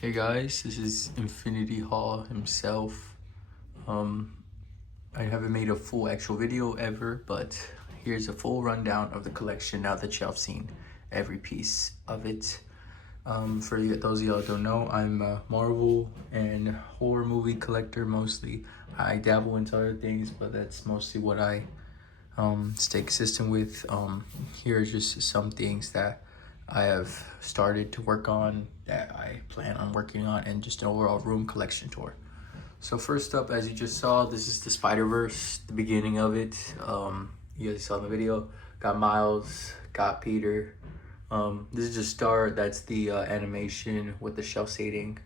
Hey guys, this is Infinity Hall himself. I haven't made a full actual video ever, but here's a full rundown of the collection now that y'all have seen every piece of it. Those of y'all who don't know, I'm a Marvel and horror movie collector mostly. I dabble into other things, but that's mostly what I stay consistent with. Here are just some things that I have started to work on, that I plan on working on, and just an overall room collection tour. So first up, as you just saw, this is the Spider-Verse, the beginning of it. You guys saw in the video. Got Miles, got Peter. This is just Star, that's the animation with the shelf shading.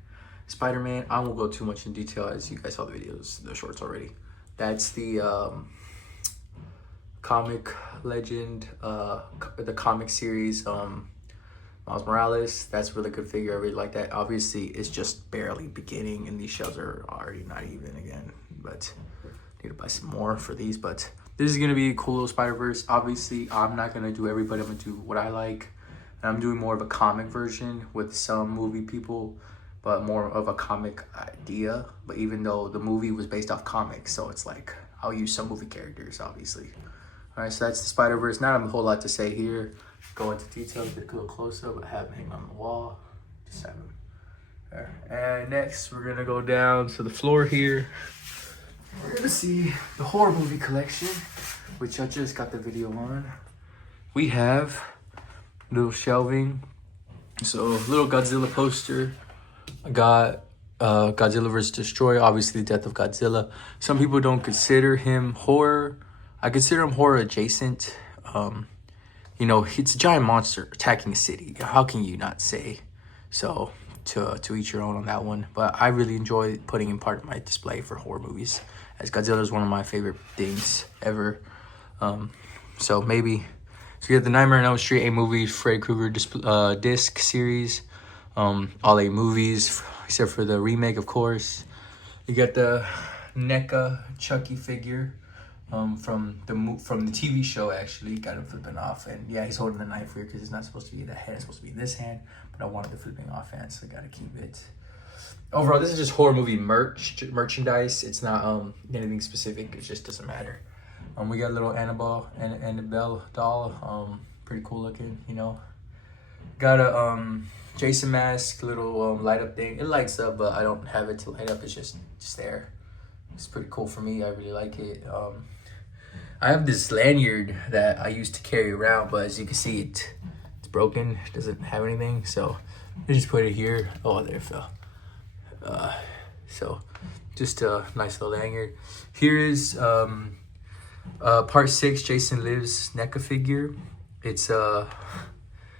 Spider-Man, I won't go too much in detail as you guys saw the videos, the shorts already. That's the comic legend, the comic series, Miles Morales. That's a really good figure. I really like that. Obviously, it's just barely beginning, and these shells are already not even again. But need to buy some more for these. But this is gonna be a cool little Spider-Verse. Obviously, I'm not gonna do everybody. I'm gonna do what I like. And I'm doing more of a comic version with some movie people, but more of a comic idea. But even though the movie was based off comics, so it's like I'll use some movie characters, obviously. All right, so that's the Spider-Verse. Not a whole lot to say here. Go into detail, get a little closer, but have them hang on the wall. Just have them there. And next, we're gonna go down to the floor here. We're gonna see the horror movie collection, which I just got the video on. We have little shelving. So little Godzilla poster. I got Godzilla vs. Destroyer, obviously the death of Godzilla. Some people don't consider him horror. I consider him horror adjacent. You know, it's a giant monster attacking a city. How can you not say? So to each your own on that one. But I really enjoy putting in part of my display for horror movies, as Godzilla is one of my favorite things ever. So you have the Nightmare on Elm Street A movie, Freddy Krueger disc series, all 8 movies except for the remake, of course. You got the NECA Chucky figure. From the TV show, actually. Got him flipping off, and yeah, he's holding the knife here because it's not supposed to be in that hand, it's supposed to be in this hand, but I wanted the flipping off hand, so I gotta keep it. Overall, this is just horror movie merchandise. It's not anything specific, it just doesn't matter. We got a little Annabelle doll, pretty cool looking, you know. Got a Jason mask, little light up thing. It lights up, but I don't have it to light up, it's just there. It's pretty cool for me, I really like it. I have this lanyard that I used to carry around, but as you can see, it's broken. It doesn't have anything, so I just put it here. Oh, there it fell. So just a nice little lanyard. Here is part 6, Jason Lives NECA figure. It's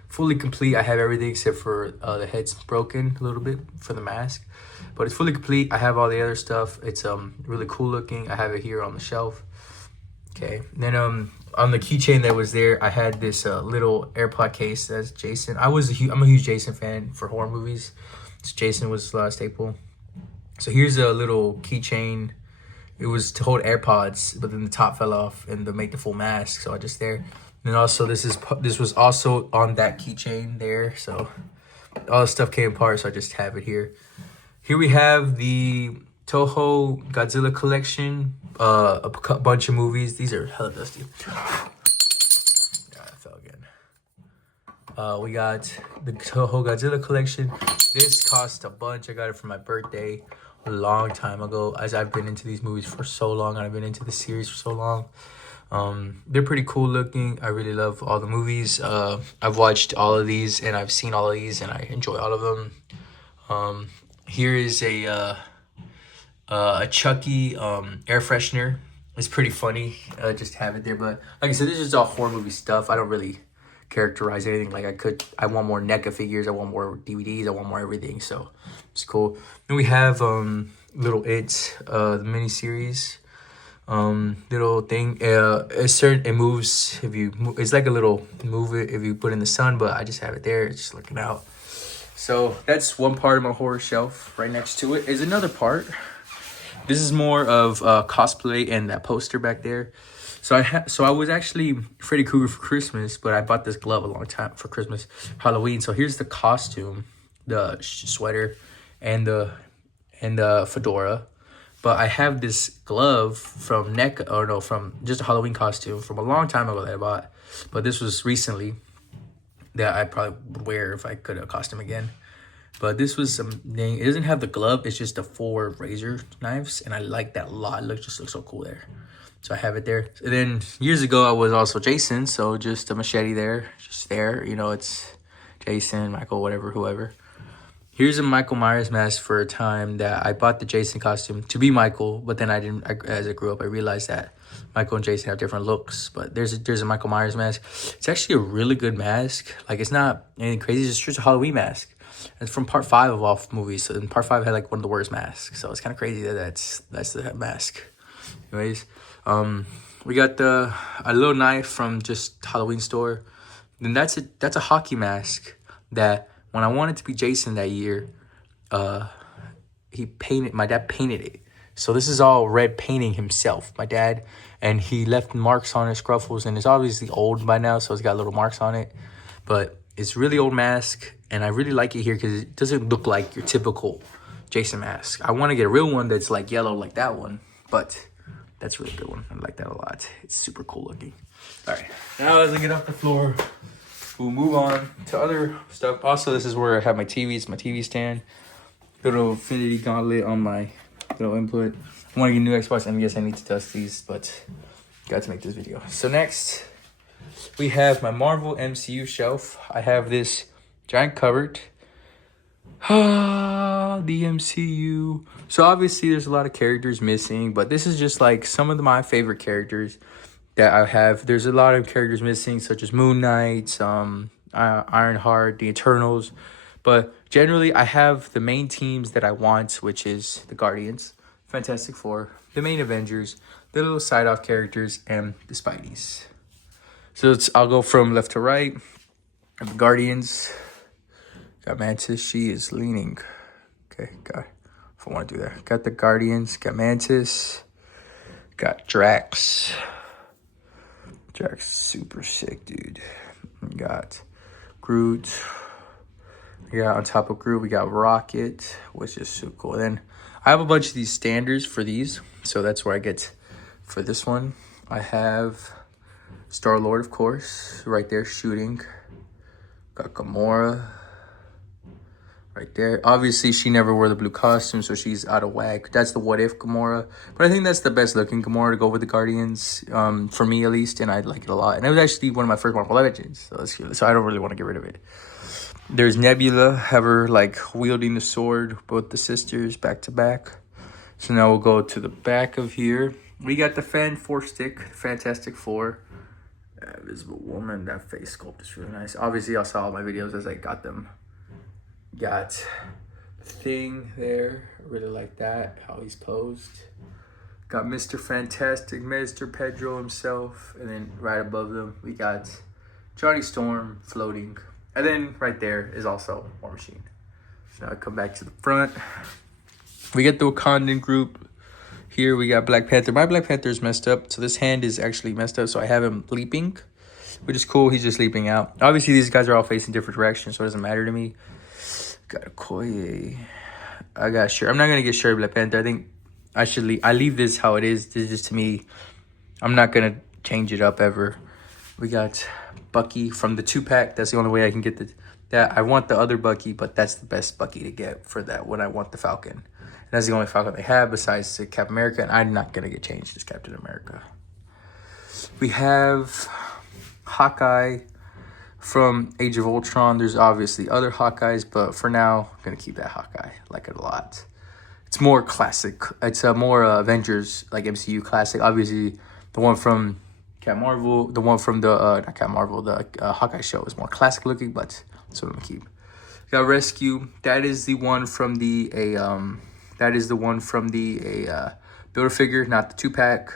fully complete. I have everything except for the head's broken a little bit for the mask, but it's fully complete. I have all the other stuff. It's really cool looking. I have it here on the shelf. Okay, then on the keychain that was there, I had this little AirPod case that's Jason. I'm a huge Jason fan for horror movies. So Jason was a staple. So here's a little keychain. It was to hold AirPods, but then the top fell off and to make the full mask, so I just there. And then also this was also on that keychain there, so all the stuff came apart, so I just have it here. Here we have the Toho Godzilla collection, a bunch of movies. These are hella dusty. Yeah, I fell again. We got the Toho Godzilla collection. This cost a bunch. I got it for my birthday a long time ago, as I've been into these movies for so long, and I've been into the series for so long. They're pretty cool looking. I really love all the movies. I've watched all of these, and I've seen all of these, and I enjoy all of them. Here is a Chucky air freshener. It's pretty funny. Just have it there, but like I said, this is all horror movie stuff. I don't really characterize anything like I could. I want more NECA figures. I want more DVDs. I want more everything. So it's cool. Then we have little the mini series. Little thing. It moves if you. It's like a little move it if you put it in the sun, but I just have it there. It's just looking out. So that's one part of my horror shelf. Right next to it is another part. This is more of cosplay and that poster back there. So I was actually Freddy Krueger for Christmas, but I bought this glove a long time for Christmas, Halloween. So here's the costume, the sweater, and the fedora. But I have this glove from from just a Halloween costume from a long time ago that I bought. But this was recently that I probably would wear if I could costume again. But this was something, it doesn't have the glove, it's just the 4 razor knives. And I like that a lot. It just looks so cool there. So I have it there. And then years ago, I was also Jason. So just a machete there, just there. You know, it's Jason, Michael, whatever, whoever. Here's a Michael Myers mask for a time that I bought the Jason costume to be Michael, but then as I grew up, I realized that Michael and Jason have different looks. But there's a Michael Myers mask. It's actually a really good mask. Like, it's not anything crazy. It's just a Halloween mask. It's from part 5 of all movies. So in part 5 had like one of the worst masks. So it's kind of crazy that that's the mask. Anyways, we got a little knife from just Halloween store. Then that's a hockey mask that when I wanted to be Jason that year, my dad painted it. So this is all red painting himself, my dad. And he left marks on his scruffles, and it's obviously old by now, so it's got little marks on it. But it's really old mask, and I really like it here because it doesn't look like your typical Jason mask. I want to get a real one that's like yellow like that one, but that's a really good one. I like that a lot. It's super cool looking. All right, now as I get off the floor, we'll move on to other stuff. Also, this is where I have my TVs, my TV stand. Little Infinity Gauntlet on my little input. I want to get a new Xbox, and yes, I need to test these, but got to make this video. So next, we have my Marvel MCU shelf. I have this giant cupboard. The MCU. So obviously, there's a lot of characters missing, but this is just like some of my favorite characters that I have. There's a lot of characters missing, such as Moon Knight, Ironheart, the Eternals. But generally, I have the main teams that I want, which is the Guardians, Fantastic Four, the main Avengers, the little side-off characters, and the Spideys. So I'll go from left to right. The Guardians. Got Mantis. She is leaning. Okay, got. If I want to do that. Got the Guardians. Got Mantis. Got Drax. Drax, super sick, dude. We got Groot. We got on top of Groot, we got Rocket, which is so cool. And then I have a bunch of these standards for these. So that's where I get for this one. I have Star-Lord, of course, right there shooting. Got Gamora right there. Obviously, she never wore the blue costume, so she's out of whack. That's the What If Gamora. But I think that's the best looking Gamora to go with the Guardians, for me at least, and I like it a lot. And it was actually one of my first Marvel Legends, so that's cute. So I don't really want to get rid of it. There's Nebula, have her like wielding the sword, both the sisters back to back. So now we'll go to the back of here. We got the Fantastic Four. Invisible Woman, that face sculpt is really nice. Obviously, I saw all my videos as I got them. Got the Thing there. I really like that, how he's posed. Got Mr. Fantastic, Mr. Pedro himself. And then right above them, we got Johnny Storm floating. And then right there is also War Machine. So now I come back to the front. We get the Wakandan group. Here we got Black Panther. My Black Panther is messed up. So this hand is actually messed up. So I have him leaping, which is cool. He's just leaping out. Obviously, these guys are all facing different directions, so it doesn't matter to me. Got Okoye. I got Shuri. I'm not going to get Shuri Black Panther. I think I should leave. I leave this how it is. This is just to me. I'm not going to change it up ever. We got Bucky from the 2-pack. That's the only way I can get that. I want the other Bucky, but that's the best Bucky to get for that when I want the Falcon. And that's the only Falcon they have besides the Captain America, and I'm not going to get changed as Captain America. We have Hawkeye from Age of Ultron. There's obviously other Hawkeyes, but for now, I'm going to keep that Hawkeye. I like it a lot. It's more classic. It's a more Avengers, like MCU classic. Obviously, the one from Captain Marvel, the one from the not Captain Marvel, the Hawkeye show is more classic looking, but that's what I'm gonna keep. Got Rescue. That is the one from the Build-A-Figure, not the 2-pack.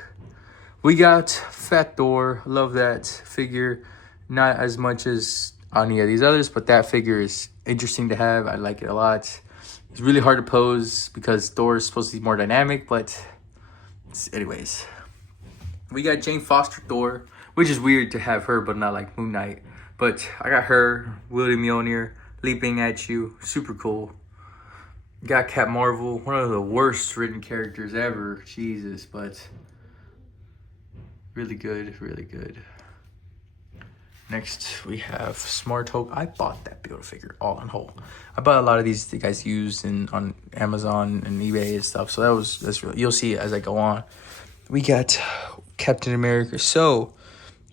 We got Fat Thor. Love that figure. Not as much as any of these others, but that figure is interesting to have. I like it a lot. It's really hard to pose because Thor is supposed to be more dynamic, but anyways. We got Jane Foster Thor, which is weird to have her, but not like Moon Knight. But I got her, wielding Mjolnir, leaping at you. Super cool. Got Cap Marvel, one of the worst written characters ever. Jesus, but really good, really good. Next, we have Smart Hulk. I bought that Build-A-Figure all on whole. I bought a lot of these the guys used on Amazon and eBay and stuff. So that's really, you'll see it as I go on. We got Captain America. So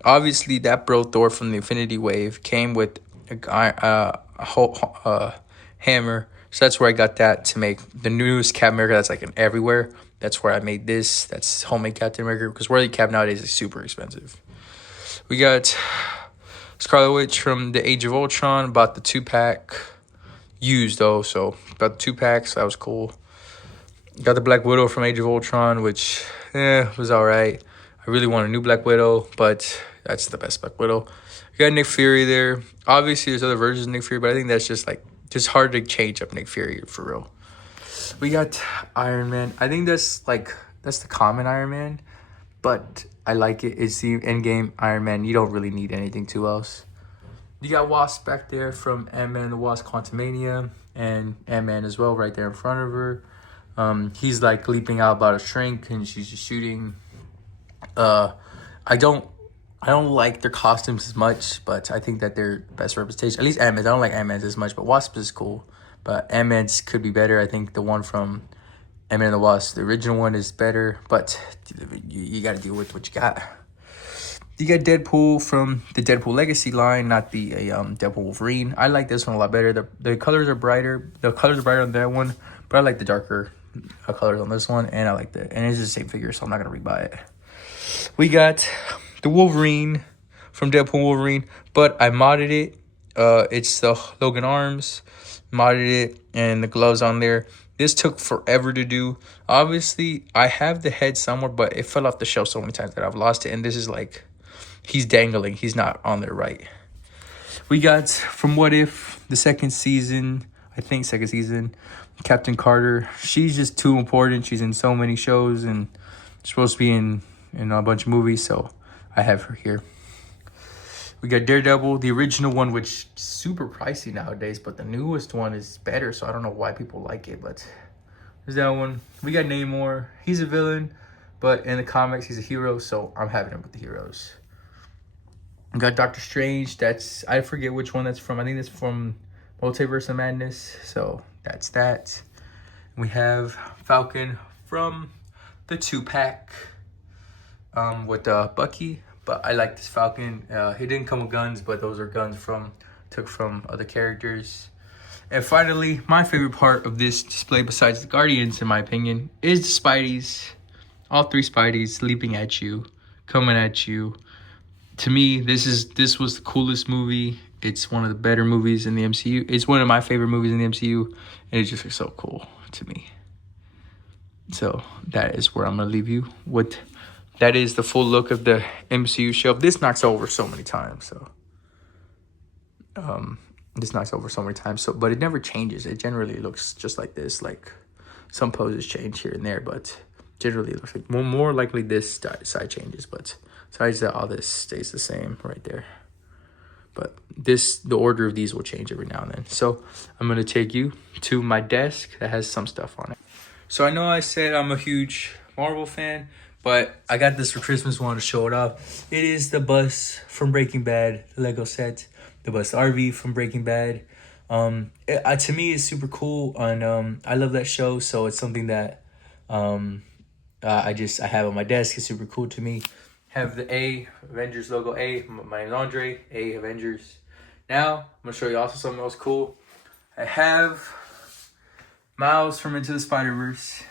obviously that bro Thor from the Infinity Wave came with a whole hammer. So that's where I got that to make the newest Captain America that's like in everywhere. That's where I made this. That's homemade Captain America because Worthy Cap nowadays is super expensive. We got Scarlet Witch from the Age of Ultron. Bought the 2-pack. Used though, so about the 2-packs. So that was cool. Got the Black Widow from Age of Ultron, which was alright. I really want a new Black Widow, but that's the best Black Widow. You got Nick Fury there. Obviously, there's other versions of Nick Fury, but I think that's just hard to change up Nick Fury for real. We got Iron Man. I think that's the common Iron Man, but I like it. It's the Endgame Iron Man. You don't really need anything too else. You got Wasp back there from Ant-Man and the Wasp Quantumania, and Ant-Man as well right there in front of her. He's like leaping out about a shrink, and she's just shooting. I don't like their costumes as much, but I think that they're best representation. At least Ant-Man. I don't like Ant-Man's as much, but Wasp is cool. But Ant-Man's could be better. I think the one from Ant-Man and the Wasp, the original one, is better. But you got to deal with what you got. You got Deadpool from the Deadpool Legacy line, not the Deadpool Wolverine. I like this one a lot better. The colors are brighter. The colors are brighter on that one, but I like the darker colors on this one, and I like that. And it's the same figure, so I'm not gonna rebuy it. We got the Wolverine from Deadpool Wolverine, but I modded it. It's the Logan arms, modded it, and the gloves on there. This took forever to do. Obviously, I have the head somewhere, but it fell off the shelf so many times that I've lost it. And this is like, he's dangling. He's not on there right. We got from What If, the second season, Captain Carter. She's just too important. She's in so many shows and supposed to be in a bunch of movies, so I have her here. We got Daredevil, the original one, which is super pricey nowadays, but the newest one is better, so I don't know why people like it, but there's that one. We got Namor. He's a villain, but in the comics, he's a hero, so I'm having him with the heroes. We got Doctor Strange. I forget which one that's from. I think that's from Multiverse of Madness, so that's that. We have Falcon from the 2-pack with Bucky. But I like this Falcon. He didn't come with guns, but those are guns took from other characters. And finally, my favorite part of this display, besides the Guardians, in my opinion, is the Spideys. All 3 Spideys leaping at you, coming at you. To me, this was the coolest movie. It's one of the better movies in the MCU. It's one of my favorite movies in the MCU, and it just looks so cool to me. So that is where I'm gonna leave you with. That is the full look of the MCU shelf. This knocks over so many times, so but it never changes. It generally looks just like this. Like some poses change here and there, but generally it looks like more likely this side changes. But besides that, all this stays the same right there. But the order of these will change every now and then. So I'm gonna take you to my desk that has some stuff on it. So I know I said I'm a huge Marvel fan, but I got this for Christmas, wanted to show it off. It is the bus from Breaking Bad, the Lego set. The bus RV from Breaking Bad. To me, it's super cool, and I love that show, so it's something that I have on my desk. It's super cool to me. Have the A Avengers logo. My name's Andre. A Avengers. Now, I'm going to show you also something else cool. I have Miles from Into the Spider-Verse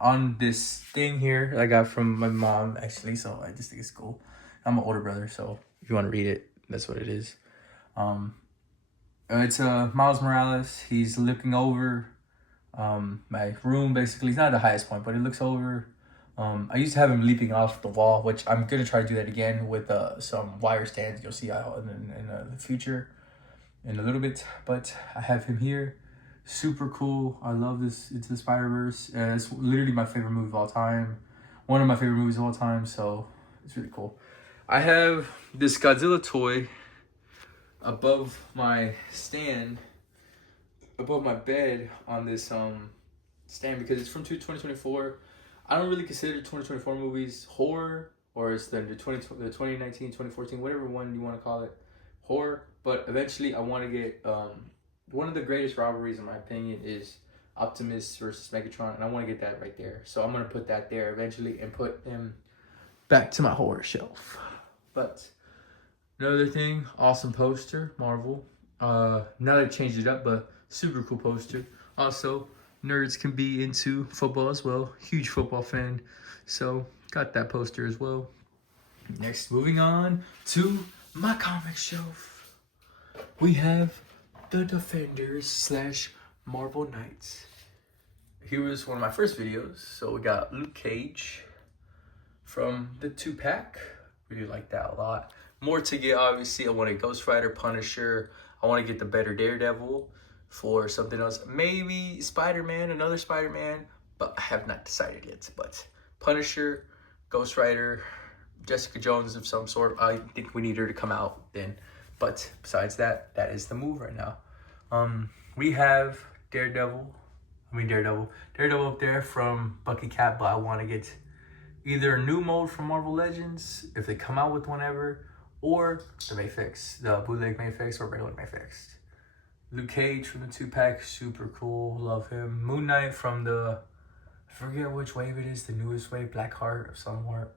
on this thing here I got from my mom, actually, so I just think it's cool. I'm an older brother, so if you want to read it, that's what it is. It's Miles Morales. He's looking over my room, basically. He's not at the highest point, but he looks over. I used to have him leaping off the wall, which I'm going to try to do that again with some wire stands. You'll see in the future in a little bit, but I have him here. Super cool. I love this. It's the Spider-Verse. It's literally my favorite movie of all time. One of my favorite movies of all time, so it's really cool. I have this Godzilla toy above my stand. above my bed on this stand because it's from 2024. I don't really consider 2024 movies horror, or it's the 2019, 2014, whatever one you want to call it, horror. But eventually, I want to get one of the greatest rivalries, in my opinion, is Optimus versus Megatron, and I want to get that right there. So I'm gonna put that there eventually and put him back to my horror shelf. But another thing, awesome poster, Marvel. Now they changed it up, but super cool poster. Also, nerds can be into football as well. Huge football fan, so got that poster as well. Next, moving on to my comic shelf, we have the Defenders slash Marvel Knights. Here was one of my first videos. So we got Luke Cage from the 2-pack. Really like that a lot. More to get, obviously. I want a Ghost Rider, Punisher. I want to get the better Daredevil for something else. Maybe Spider-Man, another Spider-Man, but I have not decided yet. But Punisher, Ghost Rider, Jessica Jones of some sort. I think we need her to come out then. But besides that, that is the move right now. We have Daredevil up there from Bucky Cap, but I want to get either a new mold from Marvel Legends, if they come out with one ever, or the Mayfix, the bootleg Mayfix or regular Mayfix. Luke Cage from the 2-pack, super cool, love him. Moon Knight from the, I forget which wave it is, the newest wave, Blackheart or somewhere.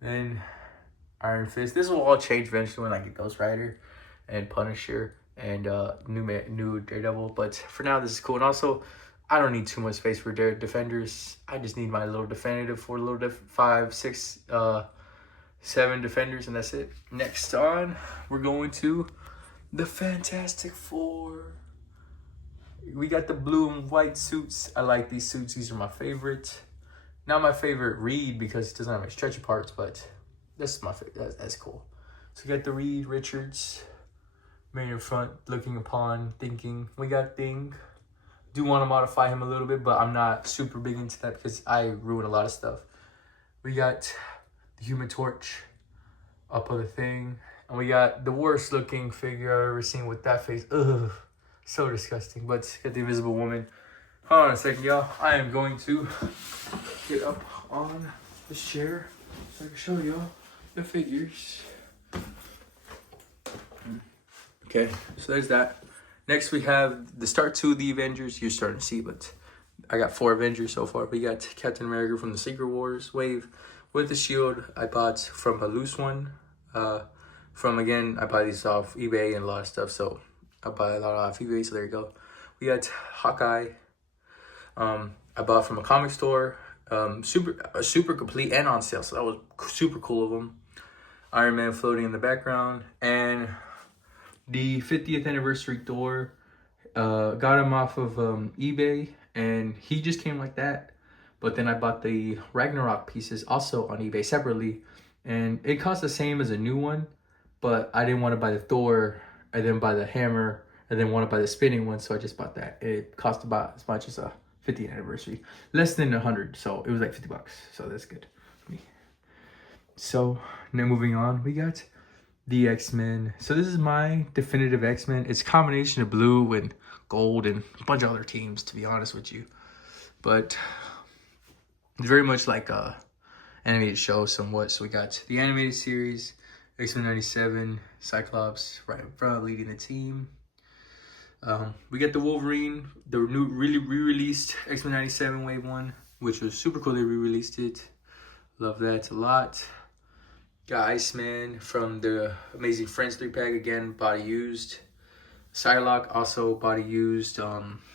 Then Iron Fist. This will all change eventually when I get Ghost Rider and Punisher and new Daredevil. But for now, this is cool. And also, I don't need too much space for Defenders. I just need my little definitive for little 5, 6, 7 Defenders, and that's it. Next on, we're going to the Fantastic Four. We got the blue and white suits. I like these suits. These are my favorite. Not my favorite Reed because it doesn't have any stretchy parts, but that's my favorite. That's cool. So we got the Reed Richards, man in front, looking upon, thinking. We got Thing. Do want to modify him a little bit, but I'm not super big into that because I ruin a lot of stuff. We got the Human Torch up of the Thing. And we got the worst looking figure I've ever seen with that face. Ugh, so disgusting. But got the Invisible Woman. Hold on a second, y'all. I am going to get up on this chair so I can show y'all the figures. Okay, so there's that. Next, we have the start 2 of the Avengers. You're starting to see, but I got 4 Avengers so far. We got Captain America from the Secret Wars wave with the shield. I bought from a loose one. I buy these off eBay and a lot of stuff, so I buy a lot off eBay, so there you go. We got Hawkeye. I bought from a comic store. Super complete and on sale, so that was super cool of them. Iron Man floating in the background, and the 50th anniversary Thor, got him off of eBay, and he just came like that. But then I bought the Ragnarok pieces also on eBay separately, and it cost the same as a new one, but I didn't want to buy the Thor, I didn't buy the hammer, I didn't want to buy the spinning one, so I just bought that. It cost about as much as a 50th anniversary, less than 100, so it was like $50, so that's good for me. So now moving on, we got the X-Men. So this is my definitive X-Men. It's a combination of blue and gold and a bunch of other teams, to be honest with you. But it's very much like a animated show somewhat. So we got the animated series, X-Men 97, Cyclops right in front leading the team. We get the Wolverine, the new really re-released X-Men 97 Wave 1, which was super cool. They re-released it. Love that a lot. Got Iceman from the Amazing Friends 3-pack, again, body used. Psylocke, also body used.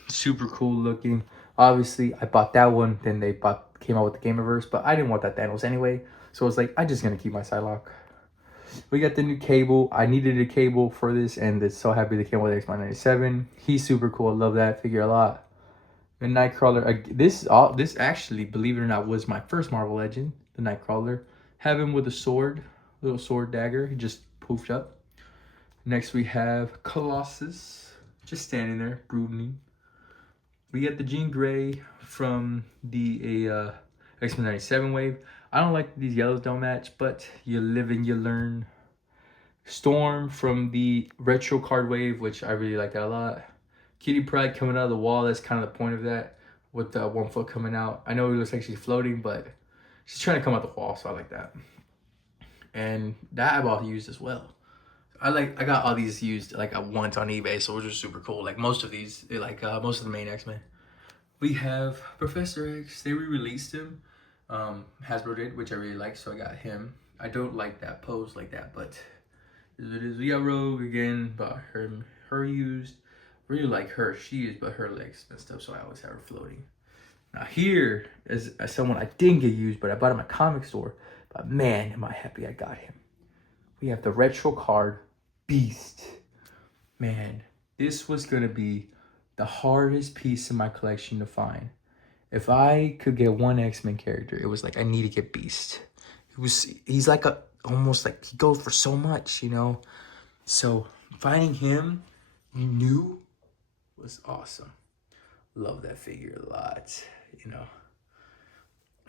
Super cool looking. Obviously, I bought that one. Then they came out with the Gamerverse, but I didn't want that Thanos anyway. So I was like, I'm just going to keep my Psylocke. We got the new Cable. I needed a Cable for this, and it's so happy they came with X-Men 97. He's super cool. I love that figure a lot. And Nightcrawler. This actually, believe it or not, was my first Marvel Legend, the Nightcrawler. Have him with a sword, little sword dagger. He just poofed up. Next we have Colossus, just standing there, brooding. We get the Jean Grey from the X-Men 97 wave. I don't like these yellows don't match, but you live and you learn. Storm from the retro card wave, which I really like that a lot. Kitty Pryde coming out of the wall. That's kind of the point of that, with the 1 foot coming out. I know it looks like she's floating, but she's trying to come out the wall, so I like that. And that I bought used as well. I got all these used like at once on eBay, so which is super cool. Like most of these, like most of the main X-Men. We have Professor X. They re-released him. Hasbro did, which I really like, so I got him. I don't like that pose like that, but it is. We got Rogue again, but her used. Really like her. She used, but her legs messed up, so I always have her floating. Now here is someone I didn't get used, but I bought him at a comic store. But man, am I happy I got him. We have the retro card Beast. Man, this was gonna be the hardest piece in my collection to find. If I could get one X-Men character, it was like I need to get Beast. He's like almost like he goes for so much, you know. So finding him new was awesome. Love that figure a lot, you know.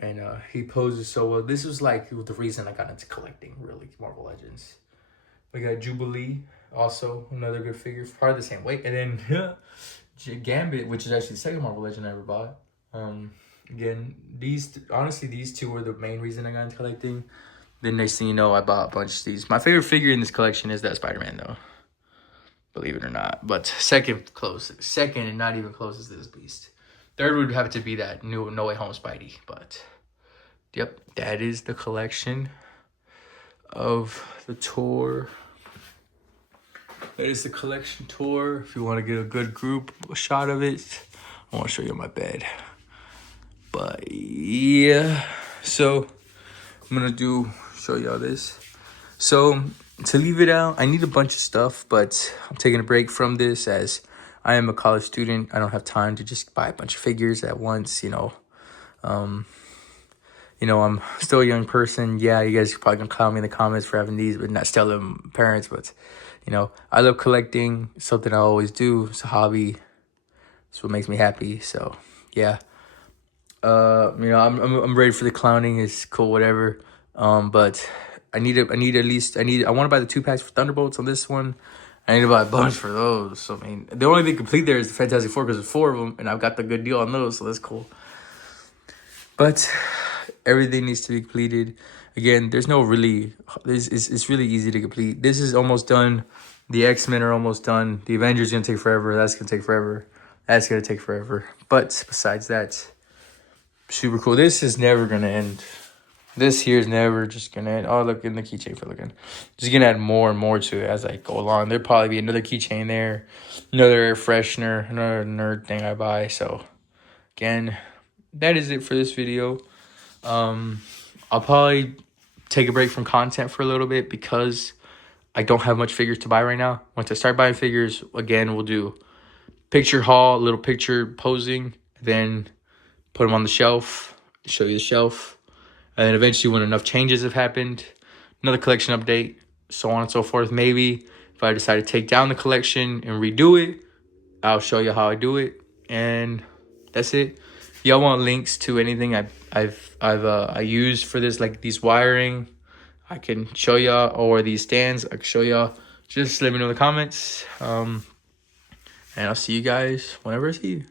And he poses so well. This was like the reason I got into collecting, really, Marvel Legends. We got Jubilee, also another good figure, probably the same weight. And then Gambit, which is actually the second Marvel Legend I ever bought. Again, these two were the main reason I got into collecting. Then next thing you know, I bought a bunch of these. My favorite figure in this collection is that Spider-Man, though. Believe it or not. But second and not even close is this Beast. Third would have to be that new No Way Home Spidey. But, yep, that is the collection of the tour. That is the collection tour. If you want to get a good group shot of it, I want to show you my bed. But, yeah. So, I'm going to show y'all this. So, to leave it out, I need a bunch of stuff, but I'm taking a break from this as I am a college student. I don't have time to just buy a bunch of figures at once, you know. I'm still a young person. Yeah, you guys are probably going to call me in the comments for having these, but not still them parents. But, you know, I love collecting. It's something I always do. It's a hobby. It's what makes me happy. So, yeah. I'm ready for the clowning. It's cool, whatever. But I want to buy the 2-packs for Thunderbolts on this one. I need to buy a bunch for those. So, I mean, the only thing complete there is the Fantastic Four because there's 4 of them, and I've got the good deal on those, so that's cool. But everything needs to be completed. Again, it's really easy to complete. This is almost done. The X-Men are almost done. The Avengers going to take forever. That's going to take forever. That's going to take forever. But besides that, super cool. This is never going to end. This here is never just going to end. Oh, look in the keychain for looking. Just going to add more and more to it as I go along. There'll probably be another keychain there. Another air freshener. Another nerd thing I buy. So, again, that is it for this video. I'll probably take a break from content for a little bit because I don't have much figures to buy right now. Once I start buying figures, again, we'll do picture haul, a little picture posing, then put them on the shelf, show you the shelf. And then eventually when enough changes have happened, another collection update, so on and so forth. Maybe if I decide to take down the collection and redo it, I'll show you how I do it. And that's it. If y'all want links to anything I used for this, like these wiring, I can show y'all, or these stands, I can show y'all. Just let me know in the comments. And I'll see you guys whenever I see you.